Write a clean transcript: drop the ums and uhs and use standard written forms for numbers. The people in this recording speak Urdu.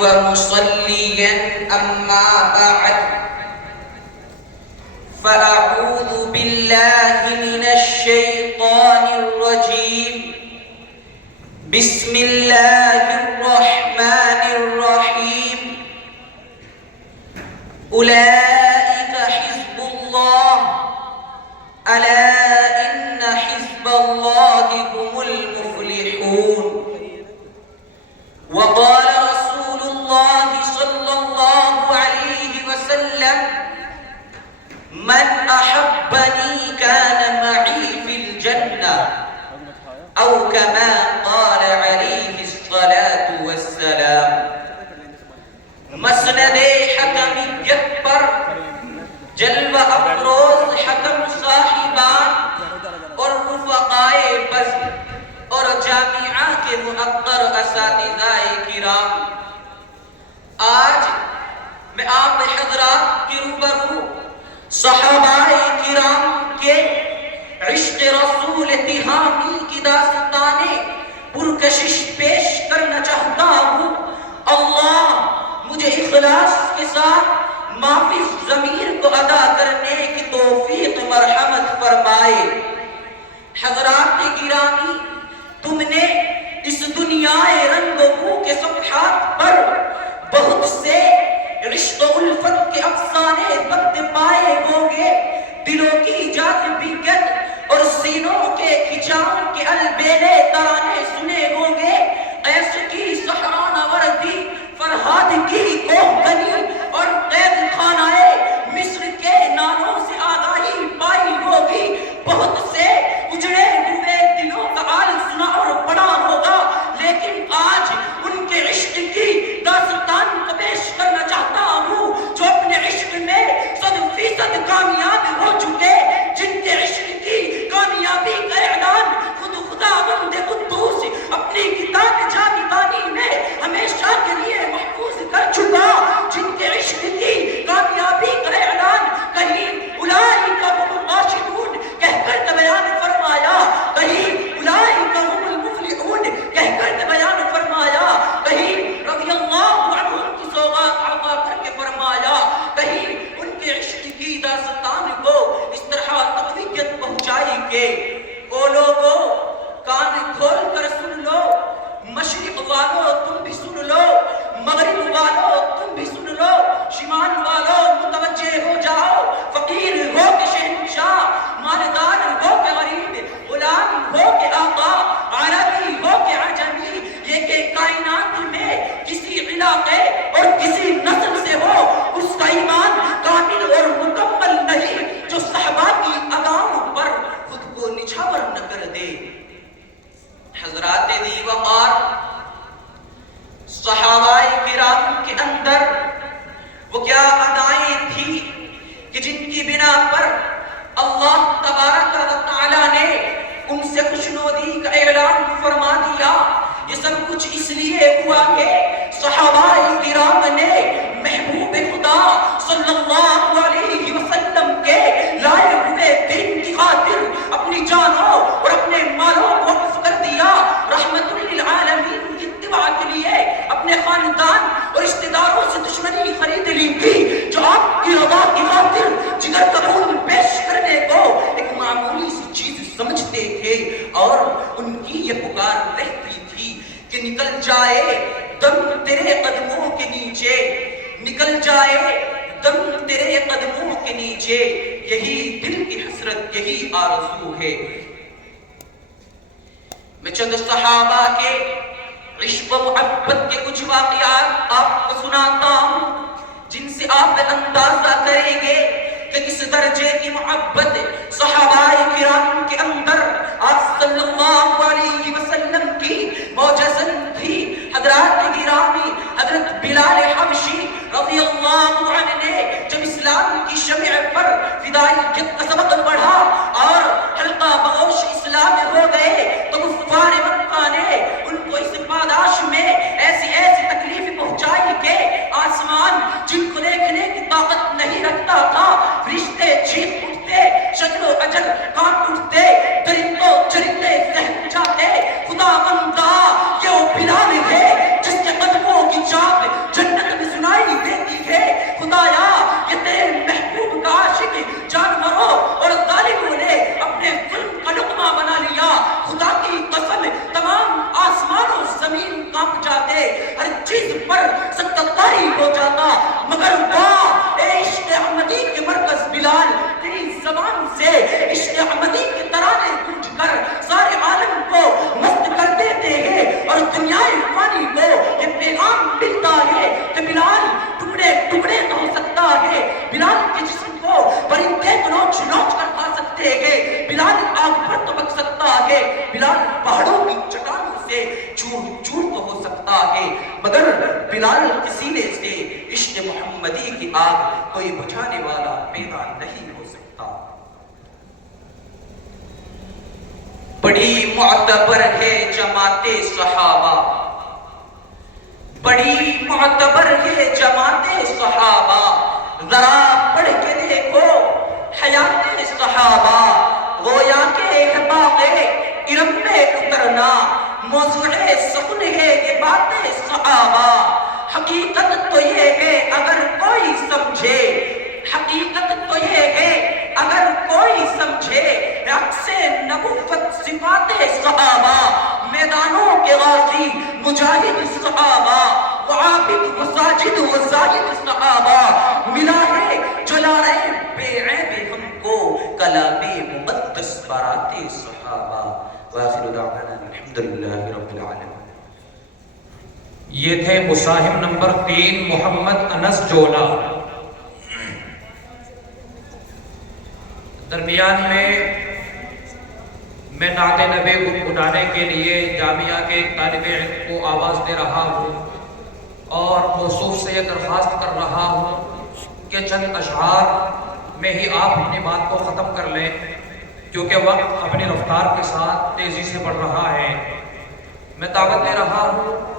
ومصليا أما بعد فأعوذ بالله من الشيطان الرجيم بسم الله الرحمن الرحيم أولئك حزب الله ألا إن حزب الله هم المفلحون وقال رسول الله صلى الله عليه وسلم من أحبني كان معي في الجنة أو كما قال عليه الصلاة والسلام. مسند حکمیت پر جلوہ افروز حکم صاحبان اور رفقائے بزم اور جامعہ کے معطر اساتذہ کرام، آج میں آپ حضرات کی روبرو صحابہ کرام کے عشق رسول تہامی کی داستان پرکشش پیش کرنا چاہتا ہوں. اللہ مجھے اخلاص کے ساتھ معافی ضمیر کو ادا کرنے کی توفیق مرحمت فرمائے. حضرات گرامی، تم نے اس دنیا رنگ و بو کے صفحات پر بہت سے عشق و الفت کے افسانے بند پائے ہوں گے. دلوں کی جاذبیت اور سینوں کے کھچاؤ کے البیلے ترانے سنے ہوں گے. قیس کی سحرانہ وردی، فرہاد کی کوہکنی اور قید خانہ مصر کے ناموں سے آگاہی پائی ہوگی. بہت سے اجڑے ہوئے دلوں کا حال سنا اور پڑھا ہوگا، لیکن آج ان کے عشق کی داستان کو پیش کرنا چاہتا ہوں جو اپنے عشق میں 100% کامیاب ہو چکے، جن کے عشق کی کامیابی کا اعلان خود خداوند قدوس اپنی کتاب جاویدانی میں ہمیشہ کے لیے محفوظ کر چکا. جن کے عشق کی کامیابی کا اعلان کہیں اولئک هم الراشدون کہہ کر بیان فرمایا، کہیں اولئک هم المفلحون کہہ کر بیان فرمایا، کہیں رضی اللہ عنہم کی سوغات عطا کر کے فرمایا، کہیں ان کے عشق کی داستان کو اس طرح تقویت پہنچائی کہ او لوگو کان کھول کر سن لو، مشرق والو تم بھی سن لو، مغرب والو تم بھی سن لو، شمال والو متوجہ ہو جاؤ. فقیر ہو کہ شہنشاہ، مالدار ہو کہ غریب، غلام ہو کہ آقا، عربی ہو کہ عجمی، یہ کہ کائنات میں کسی علاقے اور کسی نسل سے ہو، اس کا ایمان کامل اور مکمل نہیں جو صحابہ کی اداؤں پر خود کو نچھاور نہ کر دے. حضرات دی وقار، صحابہ کرام کے اندر وہ کیا ادائیں تھی کہ جن کی بنا پر اللہ تبارک و تعالی نے ان سے خوشنودی کا اعلان فرما دیا. یہ سب کچھ اس لیے ہوا کہ صحابہ کرام نے محبوب خدا صلی اللہ علیہ وسلم کے لائے ہوئے دین کی خاطر اپنی جانوں اور اپنے مالوں کو وقف کر دیا. رحمت للعالمین کی اتباع کے لیے اپنے خاندان اور رشتہ داروں سے دشمنی خرید لی تھی جو آپ کی رضا کی خاطر جگر کا خون پیش کرنے کو ایک معمولی سی چیز سمجھتے تھے. اور ان کی یہ پکار رہتی تھی کہ نکل جائے دم تیرے قدموں کے نیچے، نکل جائے دم تیرے قدموں کے نیچے، یہی دل کی حسرت، یہی آرزو ہے. میں چند صحابہ کے عشق و محبت کے کچھ واقعات آپ کو سناتا ہوں جن سے آپ اندازہ کریں گے کہ کس درجے کی محبت صحابہ کرام کے اندر آپ صلی اللہ علیہ وسلم کی موجزن تھی. حضرات گرامی، حضرت بلال حبشی رضی اللہ عنہ نے جب اسلام کی شمع پر فدائیت کا سبق پڑھا اور حلقہ بغوش اسلام ہو گئے تو کفار مکہ نے ان کو اس پاداش میں ایسی تکلیف پہنچائی کہ آسمان جن کو دیکھنے کی طاقت نہیں رکھتا تھا، فرشتے چیخ اٹھتے، شجر و اجل کانپ اٹھتے، درندوں چرندے سہم جاتے. خدا بندہ یہ وہ بلال ہے جس کے قدموں کی پر سکتاری ہو جاتا، مگر واہ اے عشق احمدی کے مرکز بلال، تیری زبان سے عشق احمدی کے ترانے گونج کر سارے عالم کو مست کر دیتے ہیں، اور دنیا فانی کو یہ پیغام ملتا ہے کہ بلال ٹکڑے ٹکڑے تو ہو سکتا ہے، بلال کے جسم کو پرندے تو نوچ نوچ کر کھا سکتے ہیں، بلال آگ پر تو بک سکتا ہے، بلال پہاڑوں کی چٹانوں سے چور چور تو ہو سکتا ہے، مگر بلال کے سینے سے عشق محمدی کی آگ کوئی بجھانے والا پیدا نہیں ہو سکتا۔ بڑی معتبر ہے جماعت صحابہ، بڑی معتبر ہے جماعت صحابہ، ذرا پڑھ کے دیکھو حیات صحابہ، گویا کہ احباب ارم میں اترنا موضوع سخن ہے یہ بات صحابہ، حقیقت تو یہ ہے اگر کوئی سمجھے، حقیقت تو یہ ہے اگر کوئی سمجھے، عکس نبوت صفات صحابہ، میدانوں کے غازی مجاہد صحابہ، وعابد وساجد وزاہد صحابہ، ملا ہے جو لا رہے بے عیب ہم کو کلام مقدس بارات صحابہ۔ وآخر دعوانا الحمدللہ رب العالمین۔ یہ تھے مصاحب نمبر 3 محمد انس جولا۔ درمیان میں نعت نبی گنگنانے کے لیے جامعہ کے ایک طالب علم کو آواز دے رہا ہوں اور موصوف سے یہ درخواست کر رہا ہوں کہ چند اشعار میں ہی آپ اپنی بات کو ختم کر لیں، کیونکہ وقت اپنی رفتار کے ساتھ تیزی سے بڑھ رہا ہے۔ میں دعوت دے رہا ہوں